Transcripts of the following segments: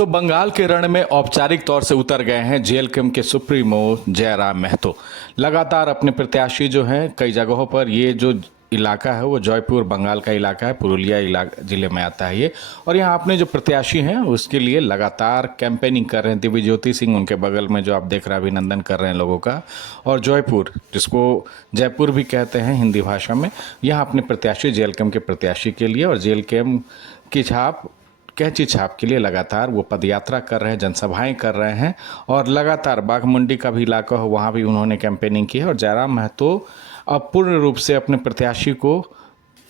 तो बंगाल के रण में औपचारिक तौर से उतर गए हैं जेएलकेएम के सुप्रीमो जयराम महतो। लगातार अपने प्रत्याशी जो हैं कई जगहों पर, ये जो इलाका है वो जयपुर बंगाल का इलाका है, पुरुलिया जिले में आता है ये। और यहाँ अपने जो प्रत्याशी हैं उसके लिए लगातार कैंपेनिंग कर रहे हैं। दिव्य ज्योति सिंह उनके बगल में जो आप देख रहे हैं, अभिनंदन कर रहे हैं लोगों का। और जयपुर, जिसको जयपुर भी कहते हैं हिंदी भाषा में, यहाँ अपने प्रत्याशी जेएलकेएम के प्रत्याशी के लिए और जेएलकेएम की छाप, कैंची छाप के लिए लगातार वो पदयात्रा कर रहे हैं, जनसभाएं कर रहे हैं। और लगातार बाघमुंडी का भी इलाका हो, वहाँ भी उन्होंने कैंपेनिंग की है। और जयराम महतो अब पूर्ण रूप से अपने प्रत्याशी को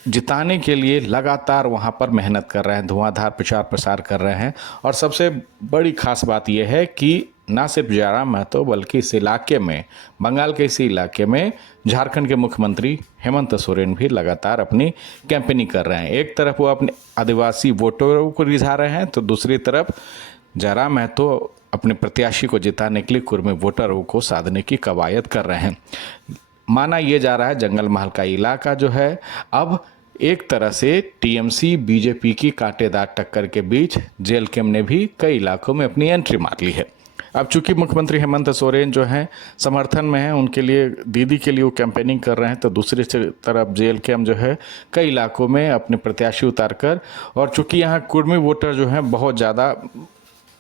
जिताने के लिए लगातार वहाँ पर मेहनत कर रहे हैं, धुआंधार प्रचार प्रसार कर रहे हैं। और सबसे बड़ी खास बात यह है कि ना सिर्फ जयराम महतो बल्कि इस इलाके में, बंगाल के इसी इलाके में झारखंड के मुख्यमंत्री हेमंत सोरेन भी लगातार अपनी कैंपेनिंग कर रहे हैं। एक तरफ वो अपने आदिवासी वोटरों को रिझा रहे हैं, तो दूसरी तरफ जयराम महतो अपने प्रत्याशी को जिताने के लिए कुर्मी वोटरों को साधने की कवायद कर रहे हैं। माना यह जा रहा है जंगल महल का इलाका जो है अब एक तरह से टीएमसी बीजेपी की कांटेदार टक्कर के बीच जेएलकेएम ने भी कई इलाकों में अपनी एंट्री मार ली है। अब चूंकि मुख्यमंत्री हेमंत सोरेन जो हैं समर्थन में हैं, उनके लिए, दीदी के लिए वो कैंपेनिंग कर रहे हैं, तो दूसरी तरफ जेएलकेएम जो है कई इलाकों में अपने प्रत्याशी उतारकर, और चूंकि यहाँ कुर्मी वोटर जो हैं बहुत ज़्यादा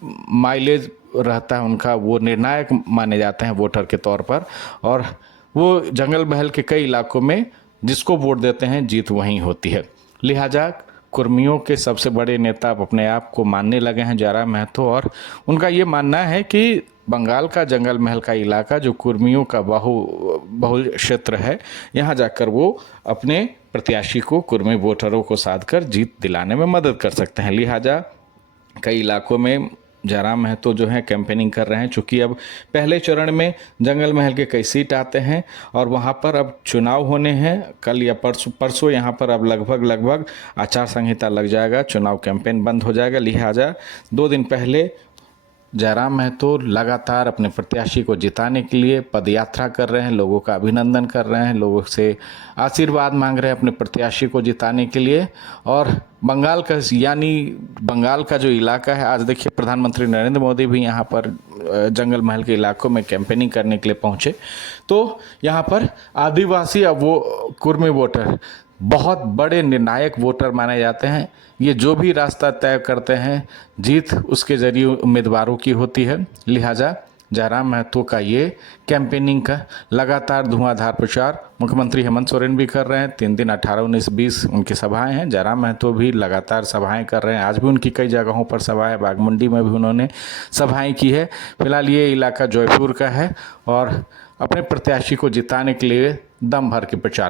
माइलेज रहता है उनका, वो निर्णायक माने जाते हैं वोटर के तौर पर, और वो जंगल महल के कई इलाकों में जिसको वोट देते हैं जीत वहीं होती है। लिहाजा कुर्मियों के सबसे बड़े नेता अपने आप को मानने लगे हैं जयराम महतो, और उनका ये मानना है कि बंगाल का जंगल महल का इलाका जो कुर्मियों का बहुल क्षेत्र है, यहाँ जाकर वो अपने प्रत्याशी को, कुर्मी वोटरों को साधकर जीत दिलाने में मदद कर सकते हैं। लिहाजा कई इलाकों में जयराम महतो जो है कैंपेनिंग कर रहे हैं। चूँकि अब पहले चरण में जंगल महल के कई सीट आते हैं और वहाँ पर अब चुनाव होने हैं। कल या परसों यहाँ पर अब लगभग आचार संहिता लग जाएगा, चुनाव कैंपेन बंद हो जाएगा। लिहाजा 2 दिन पहले जयराम महतो लगातार अपने प्रत्याशी को जिताने के लिए पदयात्रा कर रहे हैं, लोगों का अभिनंदन कर रहे हैं, लोगों से आशीर्वाद मांग रहे हैं अपने प्रत्याशी को जिताने के लिए। और बंगाल का, यानी बंगाल का जो इलाका है, आज देखिए प्रधानमंत्री नरेंद्र मोदी भी यहाँ पर जंगल महल के इलाकों में कैंपेनिंग करने के लिए पहुँचे। तो यहाँ पर आदिवासी, अब वो कुर्मी वोटर बहुत बड़े निर्णायक वोटर माने जाते हैं। ये जो भी रास्ता तय करते हैं, जीत उसके जरिए उम्मीदवारों की होती है। लिहाजा जयराम महतो का ये कैंपेनिंग का लगातार धुआंधार प्रचार मुख्यमंत्री हेमंत सोरेन भी कर रहे हैं। 3 दिन 18, 19, 20 उनकी सभाएं हैं। जयराम महतो भी लगातार सभाएं कर रहे हैं। आज भी उनकी कई जगहों पर सभाएं, बाघमुंडी में भी उन्होंने सभाएं की है। फिलहाल ये इलाका जयपुर का है और अपने प्रत्याशी को जिताने के लिए दम भर के प्रचार